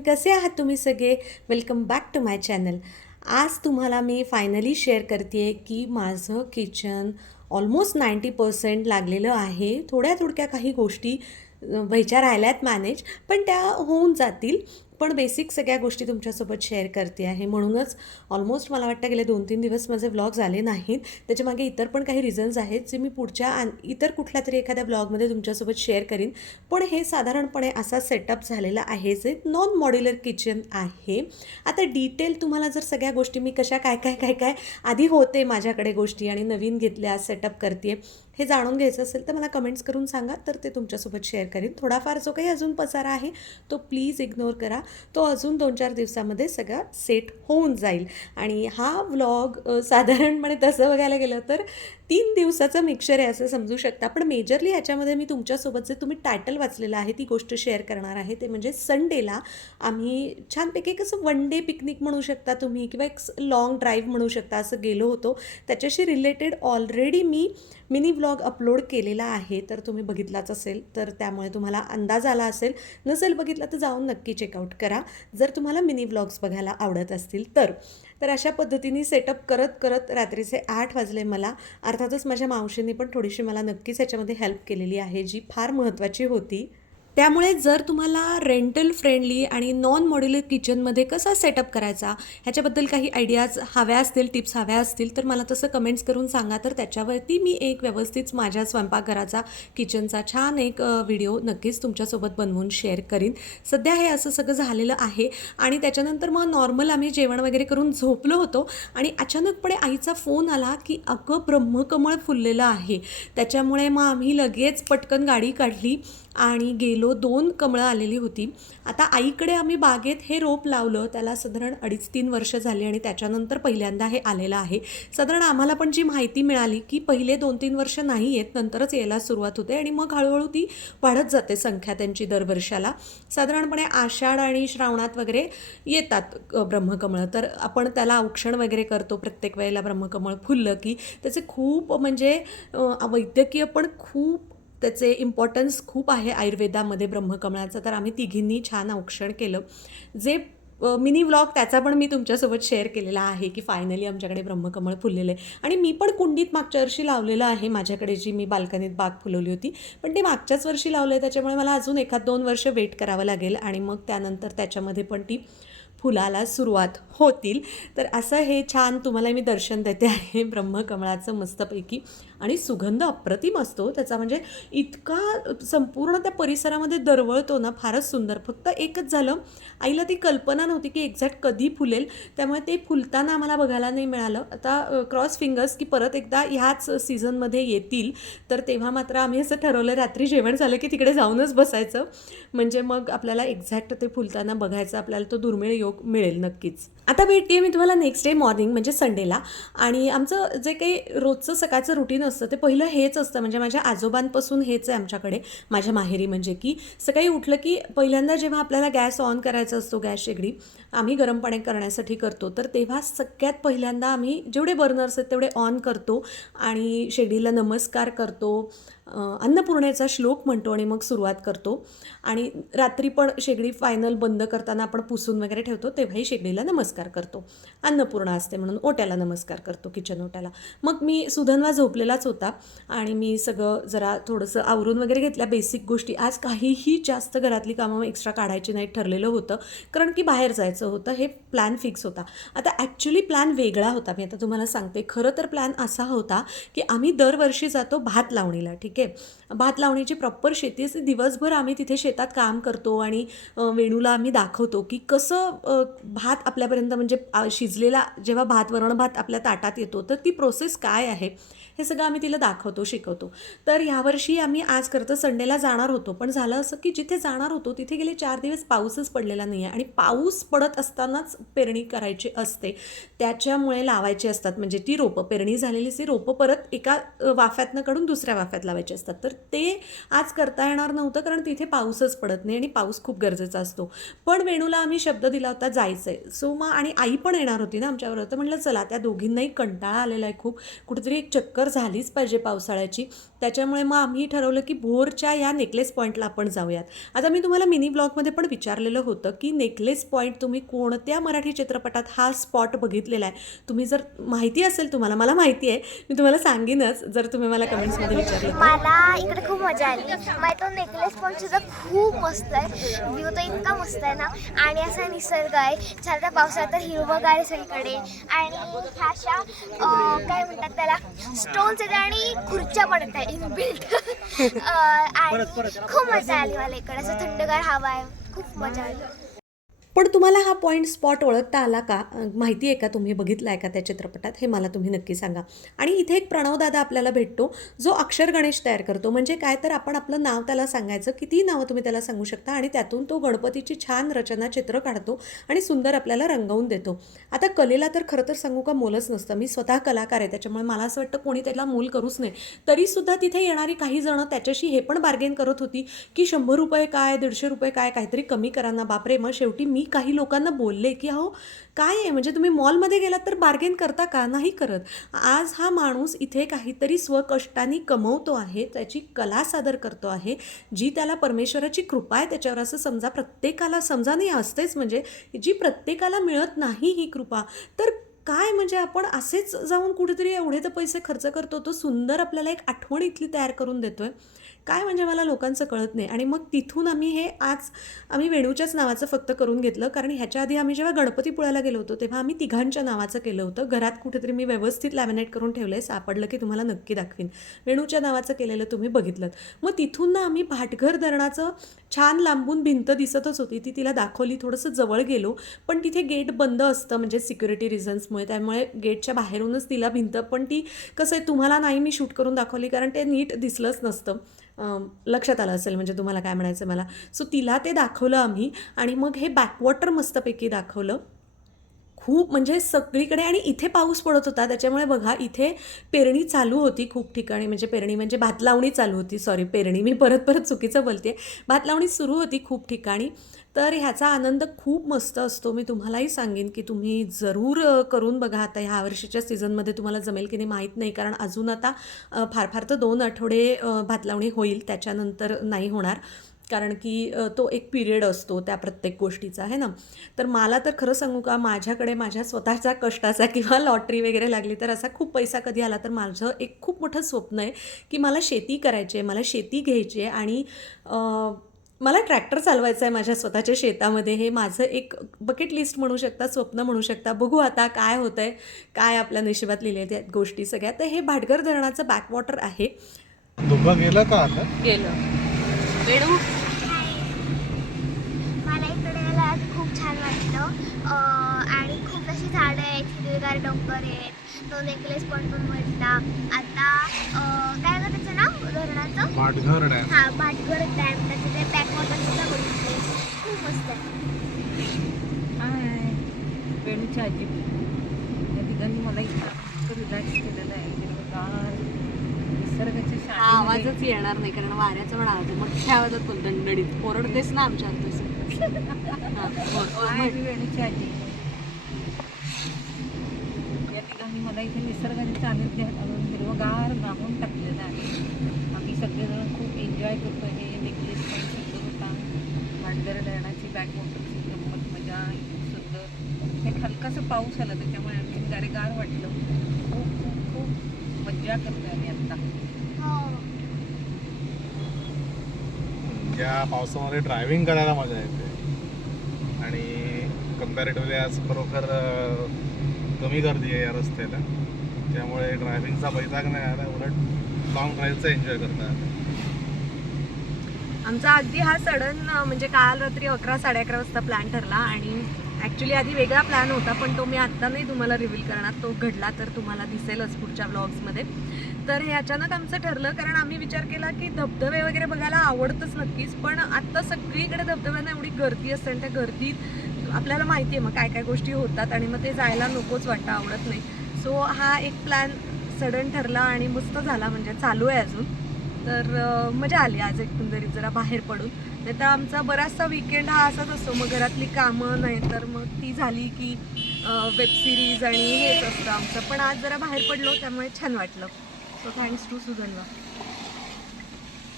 कसे आहात तुम्ही सगळे? Welcome back to my channel आज तुम्हाला मी फायनली शेअर करते आहे की माझं किचन ऑलमोस्ट नाईंटी पर्सेंट लागलेलं आहे. थोड्या थोडक्या काही गोष्टी व्हायच्या व्हायच्या राहिल्यात मॅनेज पण त्या होऊन जातील. पण बेसिक सगळ्या गोष्टी तुमच्यासोबत शेअर करते आहे. म्हणूनच ऑलमोस्ट मला वाटतं गेले दोन तीन दिवस माझे व्लॉग झाले नाहीत. त्याच्यामागे इतर पण काही रिझन्स आहेत जे मी पुढच्या आन इतर कुठल्या तरी एखाद्या ब्लॉगमध्ये तुमच्यासोबत शेअर करीन. पण हे साधारणपणे असा सेटअप झालेला आहे जे नॉन मॉड्युलर किचन आहे. आता डिटेल तुम्हाला जर सगळ्या गोष्टी मी कशा काय काय काय काय आधी होते माझ्याकडे गोष्टी आणि नवीन घेतल्या सेटअप करते हे जाणून घ्यायचं असेल तर मला कमेंट्स करून सांगा. तर ते तुमच्यासोबत शेअर करीन. थोडाफार जो काही अजून पसारा आहे तो प्लीज इग्नोर करा. तो अजून दोन चार दिवसामध्ये सगळा सेट होऊन जाईल. आणि हा व्लॉग साधारणपणे तसं बघायला गेलं तर तीन दिवसाचं मिक्सर आहे असं समजू शकता. पण मेजरली ह्याच्यामध्ये मी तुमच्यासोबत जे तुम्ही टायटल वाचलेलं आहे ती गोष्ट शेअर करणार आहे ते म्हणजे संडेला आम्ही छानपैकी एक असं वन डे पिकनिक म्हणू शकता तुम्ही किंवा एक लॉंग ड्राईव्ह म्हणू शकता असं गेलो होतो. त्याच्याशी रिलेटेड ऑलरेडी मी मिनी व्लॉग अपलोड केलेला आहे तर तुम्ही बघितलाच असेल तर त्यामुळे तुम्हाला अंदाज आला असेल. नसेल बघितला तर जाऊन नक्की चेकआउट करा. जर तुम्हाला मिनी व्लॉग्स बघायला आवडत असतील तर. तर अशा पद्धतीने सेटअप करत करत रात्रीचे आठ वाजले मला. अर्थातच माझ्या मावशीने पण थोडीशी मला नक्कीच ह्याच्यामध्ये हेल्प केलेली आहे जी फार महत्त्वाची होती. त्यामुळे जर तुम्हाला रेंटल फ्रेंडली आणि नॉन मॉड्युलर किचनमध्ये कसा सेटअप करायचा ह्याच्याबद्दल काही आयडियाज हव्या असतील टिप्स हव्या असतील तर मला तसं कमेंट्स करून सांगा. तर त्याच्यावरती मी एक व्यवस्थित माझ्या स्वयंपाकघराचा किचनचा छान एक व्हिडिओ नक्कीच तुमच्यासोबत बनवून शेअर करीन. सध्या हे असं सगळं झालेलं आहे आणि त्याच्यानंतर मग नॉर्मल आम्ही जेवण वगैरे करून झोपलो होतो आणि अचानकपणे आईचा फोन आला की अगं ब्रह्मकमळ फुललेलं आहे. त्याच्यामुळे मग आम्ही लगेच पटकन गाडी काढली. आणि गेलो दोन कमळं आलेली होती. आता आईकडे आम्ही बागेत हे रोप लावलं त्याला साधारण अडीच तीन वर्ष झाली आणि त्याच्यानंतर पहिल्यांदा हे आलेलं आहे. साधारण आम्हाला पण जी माहिती मिळाली की पहिले दोन तीन वर्ष नाही येत नंतरच यायला सुरुवात होते आणि मग हळूहळू ती वाढत जाते संख्या त्यांची दरवर्षाला साधारणपणे आषाढ आणि श्रावणात वगैरे येतात ब्रह्मकमळं. तर आपण त्याला औक्षण वगैरे करतो प्रत्येक वेळेला ब्रह्मकमळ फुललं की. त्याचे खूप म्हणजे वैद्यकीय पण खूप त्याचे इम्पॉर्टन्स खूप आहे आयुर्वेदामध्ये ब्रह्मकमळाचं. तर आम्ही तिघींनी छान औक्षण केलं. जे मिनी व्लॉग त्याचा पण मी तुमच्यासोबत शेअर केलेला आहे की फायनली आमच्याकडे ब्रह्मकमळ फुललेलं आहे. आणि मी पण कुंडीत मागच्या वर्षी लावलेलं आहे. माझ्याकडे जी मी बाल्कनीत बाग फुलवली होती. पण ते मागच्याच वर्षी लावलं आहे त्याच्यामुळे मला अजून एखाद दोन वर्ष वेट करावं लागेल. आणि मग त्यानंतर त्याच्यामध्ये पण ती फुलाला सुरुवात होतील. तर असं हे छान तुम्हाला मी दर्शन देते आहे. ब्रह्मकमळाचं मस्तपैकी. आणि सुगंध अप्रतिम असतो. त्याचा म्हणजे इतका संपूर्ण त्या परिसरामध्ये दरवळतो ना फारच सुंदर. फक्त एकच झालं. आईला ती कल्पना नव्हती की एक्झॅक्ट कधी फुलेल. त्यामुळे ते फुलताना आम्हाला बघायला नाही मिळालं. आता क्रॉस फिंगर्स की परत एकदा ह्याच सीझनमध्ये येतील. तर तेव्हा मात्र आम्ही असं ठरवलं रात्री जेवण झालं की तिकडे जाऊनच बसायचं. म्हणजे मग आपल्याला एक्झॅक्ट ते फुलताना बघायचं. आपल्याला तो दुर्मिळ योग मिळेल नक्कीच. आता भेटते मी तुम्हाला नेक्स्ट डे मॉर्निंग म्हणजे संडेला आणि आमचं जे काही रोजचं सकाळचं रुटीन असतं ते पहिलं हेच असतं. म्हणजे माझ्या आजोबांपासून हेच आहे आमच्याकडे. माझ्या माहेरी म्हणजे की सकाळी उठलं की पहिल्यांदा जेव्हा आपल्याला गॅस ऑन करायचा असतो गॅस शेगडी आम्ही गरम पाणी करण्यासाठी करतो. तर तेव्हा सगळ्यात पहिल्यांदा आम्ही जेवढे बर्नर्स आहेत तेवढे ऑन करतो. आणि शेगडीला नमस्कार करतो. अन्नपूर्णेचा श्लोक म्हणतो आणि मग सुरुवात करतो. आणि रात्री पण शेगडी फायनल बंद करताना आपण पुसून वगैरे ठेवतो तेव्हाही शेगडीला नमस्कार करतो. अन्नपूर्णा असते म्हणून ओट्याला नमस्कार करतो किचन ओट्याला. मग मी सुधनवा झोपलेलाच होता आणि मी सगळं जरा थोडंसं आवरून वगैरे घेतल्या. बेसिक गोष्टी. आज काहीही जास्त घरातली कामं एक्स्ट्रा काढायची नाही ठरलेलं होतं. कारण की बाहेर जायचं होतं हे प्लॅन फिक्स होता. आता ॲक्च्युली प्लॅन वेगळा होता. मी आता तुम्हाला सांगते. खरं तर प्लॅन असा होता की आम्ही दरवर्षी जातो भात लावणीला ठीक आहे. भात लावणीची प्रॉपर शेती असते. दिवसभर आम्ही तिथे शेतात काम करतो आणि वेणूला आम्ही दाखवतो की कसं भात आपल्यापर्यंत म्हणजे शिजलेला जेव्हा भात वरण भात आपल्या ताटात येतो तर ती प्रोसेस काय आहे? हे सगळं आम्ही तिला दाखवतो शिकवतो. तर ह्यावर्षी आम्ही आज करतं संडेला जाणार होतो पण झालं असं की जिथे जाणार होतो तिथे गेले चार दिवस पाऊसच पडलेला नाही आहे आणि पाऊस पडत असतानाच पेरणी करायची असते. त्याच्यामुळे लावायची असतात म्हणजे ती रोपं पेरणी झालेली ती रोपं परत एका वाफ्यातनं काढून दुसऱ्या वाफ्यात लावायची असतात. तर ते आज करता येणार नव्हतं कारण तिथे पाऊसच पडत नाही आणि पाऊस खूप गरजेचा असतो. पण वेणूला आम्ही शब्द दिला होता जायचं आहे सो मग आणि आई पण येणार होती ना आमच्याबरोबर. तर म्हटलं चला त्या दोघींनाही कंटाळा आलेला आहे खूप. कुठेतरी एक चक्कर तर झालीच पाहिजे पावसाळ्याची. त्याच्यामुळे मग आम्ही ठरवलं की भोरच्या या नेकलेस पॉईंटला आपण जाऊयात. आता मी तुम्हाला मिनी ब्लॉगमध्ये पण विचारलेलं होतं की नेकलेस पॉईंट तुम्ही कोणत्या मराठी चित्रपटात हा स्पॉट बघितलेला आहे? तुम्ही जर माहिती असेल तुम्हाला मला माहिती आहे मी तुम्हाला सांगेनच जर तुम्ही मला कमेंट्समध्ये विचारलं मला इकडे खूप मजा आली. माझा तो नेकलेस पॉईंट सुद्धा खूप मस्त आहे. व्ह्यू तर इतका मस्त आहे ना. आणि असा निसर्ग आहे. छान पावसाळ्यात तर हिरवगार सगळीकडे. आणि अशा काय म्हणतात त्याला स्टोन्स आहेत आणि खुर्च्या पण आहेत इनबिल्ट आणि खूप मजा आली मला इकडे. असं थंडगार हवा आहे. खूप मजा आली. पण तुम्हाला हा पॉईंट स्पॉट ओळखता आला का? माहिती आहे का तुम्ही? बघितला आहे का त्या चित्रपटात? हे मला तुम्ही नक्की सांगा. आणि इथे एक प्रणवदादा आपल्याला भेटतो जो अक्षर गणेश तयार करतो. म्हणजे काय? तर आपण आपलं नाव त्याला सांगायचं. किती नावं तुम्ही त्याला सांगू शकता? आणि त्यातून तो गणपतीची छान रचना चित्र काढतो आणि सुंदर आपल्याला रंगवून देतो. आता कलेला तर खरं तर सांगू का मोलच नसतं. मी स्वतः कलाकार आहे त्याच्यामुळे मला असं वाटतं कोणी त्याला मोल करूच नाही तरीसुद्धा तिथे येणारी काही जणं त्याच्याशी हे पण बार्गेन करत होती की शंभर रुपये काय दीडशे रुपये काय काहीतरी कमी करा ना बापरे मग शेवटी मी काही लोकांना बोलले की अहो काय आहे? म्हणजे तुम्ही मॉलमध्ये गेलात तर बार्गेन करता का? नाही करत. आज हा माणूस इथे काहीतरी स्वकष्टाने कमवतो आहे त्याची कला सादर करतो आहे जी त्याला परमेश्वराची कृपा आहे त्याच्यावर असं समजा प्रत्येकाला समजा नाही असतेच म्हणजे जी प्रत्येकाला मिळत नाही ही कृपा तर काय म्हणजे आपण असेच जाऊन कुठेतरी एवढे तर पैसे खर्च करतो तो सुंदर आपल्याला एक आठवण इथली तयार करून देतोय. काय म्हणजे मला लोकांचं कळत नाही. आणि मग तिथून आम्ही हे आज आम्ही वेणूच्याच नावाचं फक्त करून घेतलं. कारण ह्याच्या आधी आम्ही जेव्हा गणपतीपुळ्याला गेलो होतो तेव्हा आम्ही तिघांच्या नावाचं केलं होतं. घरात कुठेतरी मी व्यवस्थित लॅमिनेट करून ठेवलं आहे सापडलं की तुम्हाला नक्की दाखवीन. वेणूच्या नावाचं केलेलं तुम्ही बघितलं. मग तिथून ना आम्ही भाटघर धरणाचं छान लांबून भिंत दिसतच होती. ती तिला दाखवली. थोडंसं जवळ गेलो. पण तिथे गेट बंद असतं. म्हणजे सिक्युरिटी रिझन्समुळे त्यामुळे गेटच्या बाहेरूनच तिला भिंत. पण ती कसं आहे तुम्हाला नाही मी शूट करून दाखवली. कारण ते नीट दिसलंच नसतं. लक्षात आलं असेल म्हणजे तुम्हाला काय म्हणायचं मला. सो तिला ते दाखवलं आम्ही आणि मग हे बॅकवॉटर मस्तपैकी दाखवलं. खूप म्हणजे सगळीकडे आणि इथे पाऊस पडत होता त्याच्यामुळे बघा इथे पेरणी चालू होती खूप ठिकाणी म्हणजे पेरणी म्हणजे भात लावणी चालू होती सॉरी पेरणी मी परत परत चुकीचं बोलते भात लावणी सुरू होती खूप ठिकाणी तर ह्याचा आनंद खूप मस्त असतो. मी तुम्हालाही सांगेन की तुम्ही जरूर करून बघा आता ह्या वर्षीच्या सीझनमध्ये तुम्हाला जमेल की नाही माहीत नाही कारण अजून आता फार फार तर दोन आठवडे भातलावणी भात लावणी होईल त्याच्यानंतर नाही होणार. कारण की तो एक पिरियड असतो त्या प्रत्येक गोष्टीचा आहे ना? तर मला तर खरं सांगू का माझ्याकडे माझ्या स्वतःच्या कष्टाचा किंवा लॉटरी वगैरे लागली तर असा खूप पैसा कधी आला तर माझं एक खूप मोठं स्वप्न आहे की मला शेती करायची आहे मला शेती घ्यायची आहे आणि मला ट्रॅक्टर चालवायचं आहे माझ्या स्वतःच्या शेतामध्ये. हे माझं एक बकेट लिस्ट म्हणू शकता स्वप्न म्हणू शकता. बघू आता काय होतं आहे काय आपल्या नशिबात लिहिले त्या गोष्टी सगळ्या. तर हे भाटघर धरणाचं बॅकवॉटर आहे. गेलं का आता? गेलं. वेणू? मला इकडे यायला आज खूप छान वाटलं. अं, आणि खूप अशी झाडं आहेत हिरवेगार डोंगर आहेत. तो नेकलेस पॉईंट पण म्हटला आता अं, काय होतं त्याचं नाव? धरणाचं? पाटघर डॅम. हा भाटगड डॅम. त्याचं ते बॅकवॉटर सुद्धा बघितले खूप मस्त आहे. वेणूची आजी ठिकाणी मला इतकं रिलॅक्स केलेलं आहे. हिरवंगार निसर्गाच्या हा आवाजच येणार नाही कारण वाऱ्याचा पण आवाज आहे. मोठ्या आवाजात बोल दणदणीत ओरडतेस ना आमच्या हा, या ठिकाणी मला इथे निसर्गाच्या सानिध्यात आणून हिरवगार गामून टाकलेलं आहे. आम्ही सगळेजण खूप एन्जॉय करतो हे नेकलेस पण सुंदर होता. भाटगर धरणाची बॅक वॉटरची गंमत मजा सुंदर. एक हलकासा पाऊस आला त्याच्यामुळे आणखी गारेगार वाटलं. खूप खूप खूप मज्जा करतोय आम्ही आत्ता ज्या या पावसामध्ये ड्रायव्हिंग करायला मजा येते. आणि कम्पॅरेटिव्हली आज खरोखर कमी गर्दी आहे या रस्त्याला. त्यामुळे ड्रायव्हिंगचा बैताग नाही आला उलट लॉंग ड्राईव्हचा एन्जॉय करता आमचा अगदी हा सडन म्हणजे काल रात्री अकरा साडे अकरा वाजता प्लॅन ठरला आणि ॲक्च्युली आधी वेगळा प्लॅन होता पण तो मी आत्ता नाही तुम्हाला रिव्हील करणार. तो घडला तर तुम्हाला दिसेलच पुढच्या ब्लॉग्समध्ये तर हे अचानक आमचं ठरलं कारण आम्ही विचार केला की धबधबे वगैरे बघायला आवडतंच नक्कीच पण आत्ता सगळीकडे धबधब्यांना एवढी गर्दी असते आणि त्या गर्दीत आपल्याला माहिती आहे मग काय काय गोष्टी होतात आणि मग ते जायला नकोच वाटतं आवडत नाही. सो हा एक प्लॅन सडन ठरला आणि मस्त झाला म्हणजे चालू आहे अजून. तर मजा आली आज एकंदरीत जरा बाहेर पडून. नाही तर आमचा बराचसा विकेंड हा असाच असतो मग घरातली कामं नाही तर मग ती झाली की वेबसिरीज आणि हेच असतं आमचं. पण आज जरा बाहेर पडलो त्यामुळे छान वाटलं. सो थँक्स टू सुधनला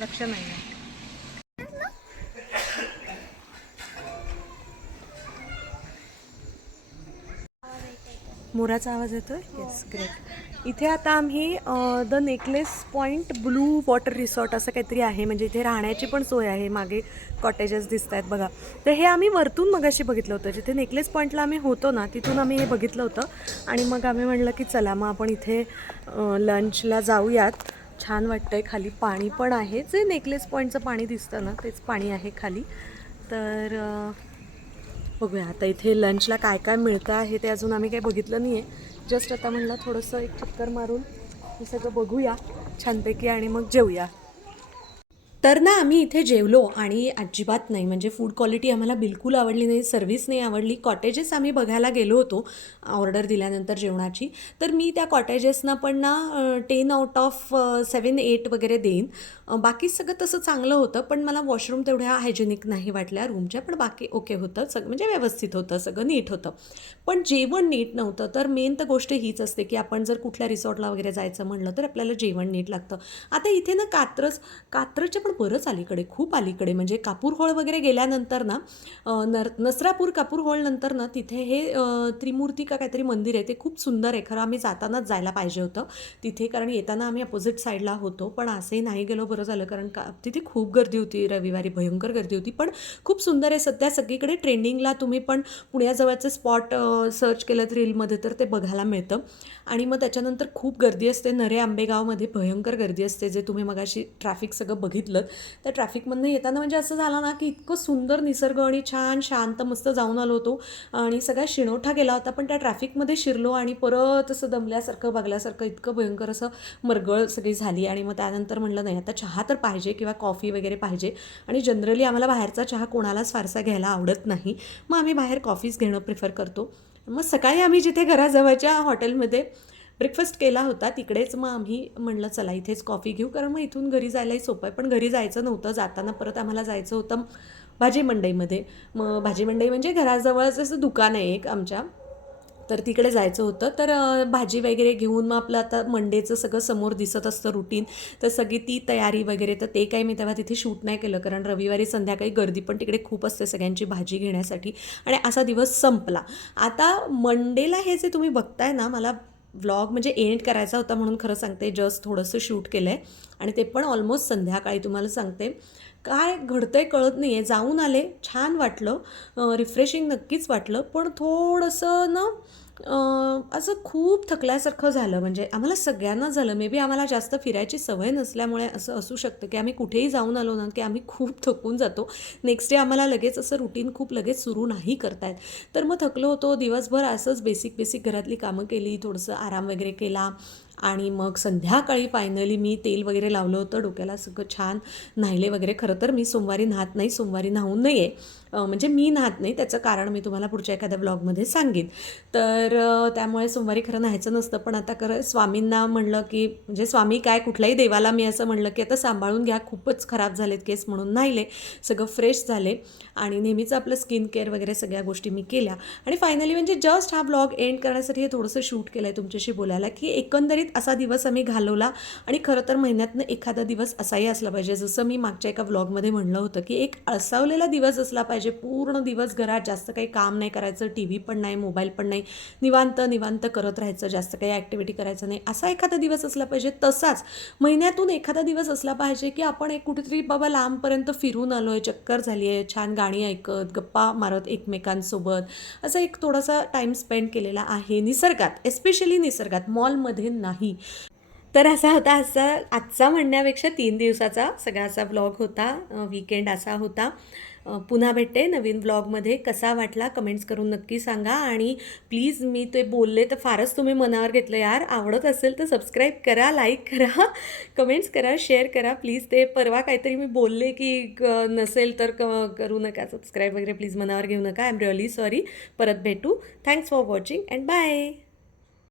लक्ष नाही आहे मोराचा आवाज येतोय? येस ग्रेट इथे आता आम्ही the necklace point blue water resort असं काहीतरी आहे. म्हणजे इथे राहण्याची पण सोय आहे. मागे कॉटेजेस दिसत आहेत बघा. तर हे आम्ही वरतून मगाशी बघितलं होतं. जिथे नेकलेस पॉईंटला आम्ही होतो ना तिथून आम्ही हे बघितलं होतं. आणि मग आम्ही म्हणलं की चला मग आपण इथे लंचला जाऊयात. छान वाटतंय. खाली पाणी पण आहे. जे नेकलेस पॉईंटचं पाणी दिसतं ना तेच पाणी आहे खाली. तर बघूया आता इथे लंचला काय काय मिळतं आहे ते अजून आम्ही काही बघितलं नाही आहे जस्ट आता म्हणलं थोडंसं एक चक्कर मारून हे सगळं बघूया छानपैकी आणि मग जेवूया तर ना आम्ही इथे जेवलो आणि अजिबात नाही म्हणजे फूड क्वालिटी आम्हाला बिलकुल आवडली नाही सर्व्हिस नाही आवडली. कॉटेजेस आम्ही बघायला गेलो होतो ऑर्डर दिल्यानंतर जेवणाची. तर मी त्या कॉटेजेसना पण ना ten out of seven eight वगैरे देईन. बाकी सगळं तसं चांगलं होतं पण मला वॉशरूम तेवढ्या हायजेनिक नाही वाटल्या रूमच्या पण बाकी ओके होतं. सगळं म्हणजे व्यवस्थित होतं सगळं नीट होतं. पण जेवण नीट नव्हतं तर मेन तर गोष्ट हीच असते की आपण जर कुठल्या रिसॉर्टला वगैरे जायचं म्हणलं तर आपल्याला जेवण नीट लागतं. आता इथे ना कात्रच कात्रच्या पण बरंच अलीकडे खूप अलीकडे. म्हणजे कापूरहोळ वगैरे गेल्यानंतर ना नर नसरापूर कापूरहोळ नंतर ना तिथे हे त्रिमूर्ती का काहीतरी मंदिर आहे ते खूप सुंदर आहे. खरं आम्ही जातानाच जायला पाहिजे होतं. तिथे कारण येताना आम्ही अपोजिट साईडला होतो. पण असंही नाही गेलो बरं झालं. कारण का तिथे खूप गर्दी होती रविवारी भयंकर गर्दी होती. पण खूप सुंदर आहे. सध्या सगळीकडे ट्रेंडिंगला तुम्ही पण पुण्याजवळचे स्पॉट सर्च केलं रीलमध्ये तर ते बघायला मिळतं. आणि मग त्याच्यानंतर खूप गर्दी असते. नरे आंबेगावमध्ये भयंकर गर्दी असते. जे तुम्ही मगाशी ट्रॅफिक सगळं बघितलं. त्या ट्रॅफिकमधनं येताना म्हणजे असं झालं ना की इतकं सुंदर निसर्ग आणि छान शांत मस्त जाऊन आलो होतो. आणि सगळा शिणोठा गेला होता पण त्या ट्रॅफिकमध्ये शिरलो आणि परत असं दमल्यासारखं बघल्यासारखं इतकं भयंकर असं मरगळ सगळी झाली. आणि मग त्यानंतर म्हणलं नाही आता चहा तर पाहिजे किंवा कॉफी वगैरे पाहिजे. आणि जनरली आम्हाला बाहेरचा चहा कोणालाच फारसा घ्यायला आवडत नाही. मग आम्ही बाहेर कॉफीच घेणं प्रिफर करतो. मग सकाळी आम्ही जिथे घराजवळच्या हॉटेलमध्ये ब्रेकफास्ट केला होता तिकडेच मग आम्ही म्हणलं चला इथेच कॉफी घेऊ. कारण मग इथून घरी जायलाही सोपं आहे. पण घरी जायचं नव्हतं जाताना परत आम्हाला जायचं होतं भाजी मंडईमध्ये. मग भाजी मंडई म्हणजे घराजवळच असं दुकान आहे एक आमच्या. तर तिकडे जायचं होतं. तर भाजी वगैरे घेऊन मग आपलं आता मंडेचं सगळं समोर दिसत असतं रुटीन तर सगळी ती तयारी वगैरे तर ते काही मी तेव्हा तिथे शूट नाही केलं. कारण रविवारी संध्याकाळी गर्दी पण तिकडे खूप असते सगळ्यांची भाजी घेण्यासाठी. आणि असा दिवस संपला. आता मंडेला हे जे तुम्ही बघताय ना मला व्लॉग म्हणजे एंड करायचा होता म्हणून खरं सांगते जस्ट थोडंसं शूट केलं आहे आणि ते पण ऑलमोस्ट संध्याकाळी तुम्हाला सांगते. काय घडतंय कळत नाही आहे जाऊन आले छान वाटलं. रिफ्रेशिंग नक्कीच वाटलं. पण थोडंसं ना असं खूप थकल्यासारखं झालं. म्हणजे आम्हाला सगळ्यांना झालं. मे बी आम्हाला जास्त फिरायची सवय नसल्यामुळे असं असू शकतं की आम्ही कुठेही जाऊन आलो ना की आम्ही खूप थकून जातो. नेक्स्ट डे आम्हाला लगेच असं रुटीन खूप लगेच सुरू नाही करतायत तर मग थकलो होतो. दिवसभर असंच बेसिक बेसिक घरातली कामं केली. थोडंसं आराम वगैरे केला. आणि मग संध्याकाळी फायनली मी तेल वगैरे लावलं होतं डोक्याला सगळं छान न्हायले वगैरे. खरं तर मी सोमवारी न्हात नाही सोमवारी न्हावून नाही आहे म्हणजे मी न्हात नाही त्याचं कारण मी तुम्हाला पुढच्या एखाद्या ब्लॉगमध्ये सांगेन. तर त्यामुळे सोमवारी खरं न्हायचं नसतं पण आता खरं स्वामींना म्हणलं की म्हणजे स्वामी काय कुठल्याही देवाला मी असं म्हणलं की आता सांभाळून घ्या खूपच खराब झालेत केस म्हणून नाहीले सगळं फ्रेश झाले. आणि नेहमीच आपलं स्किन केअर वगैरे सगळ्या गोष्टी मी केल्या. आणि फायनली म्हणजे जस्ट हा ब्लॉग एंड करण्यासाठी हे थोडंसं शूट केलं आहे तुमच्याशी बोलायला की एकंदरीत असा दिवस आम्ही घालवला आणि खरं तर महिन्यातनं एखादा दिवस असाही असला पाहिजे. जसं मी मागच्या एका व्लॉगमध्ये म्हणलं होतं की एक अळसावलेला दिवस असला पाहिजे. पूर्ण दिवस घरात जास्त काही काम नाही करायचं टी व्ही पण नाही मोबाईल पण नाही. निवांत निवांत करत राहायचं जास्त काही ॲक्टिव्हिटी करायचं नाही. असा एखादा दिवस असला पाहिजे. तसाच महिन्यातून एखादा दिवस असला पाहिजे की आपण एक कुठेतरी बाबा लांबपर्यंत फिरून आलो आहे चक्कर झाली आहे छान गाणी ऐकत गप्पा मारत एकमेकांसोबत. असा एक थोडासा टाईम स्पेंड केलेला आहे निसर्गात एस्पेशली निसर्गात. मॉलमध्ये नाही. तर असा होता असा आजचा म्हणण्यापेक्षा तीन दिवसाचा सगळा असा ब्लॉग होता वीकेंड असा होता. पुन्हा भेटते नवीन ब्लॉगमध्ये कसा वाटला कमेंट्स करून नक्की सांगा आणि प्लीज मी ते बोलले तर फारच तुम्ही मनावर घेतलं यार. आवडत असेल तर सबस्क्राईब करा लाईक करा कमेंट्स करा शेअर करा. प्लीज ते परवा काहीतरी मी बोलले की क- नसेल तर क करू नका सबस्क्राईब वगैरे. प्लीज मनावर घेऊ नका. आय एम रिअली सॉरी परत भेटू. Thanks for watching and bye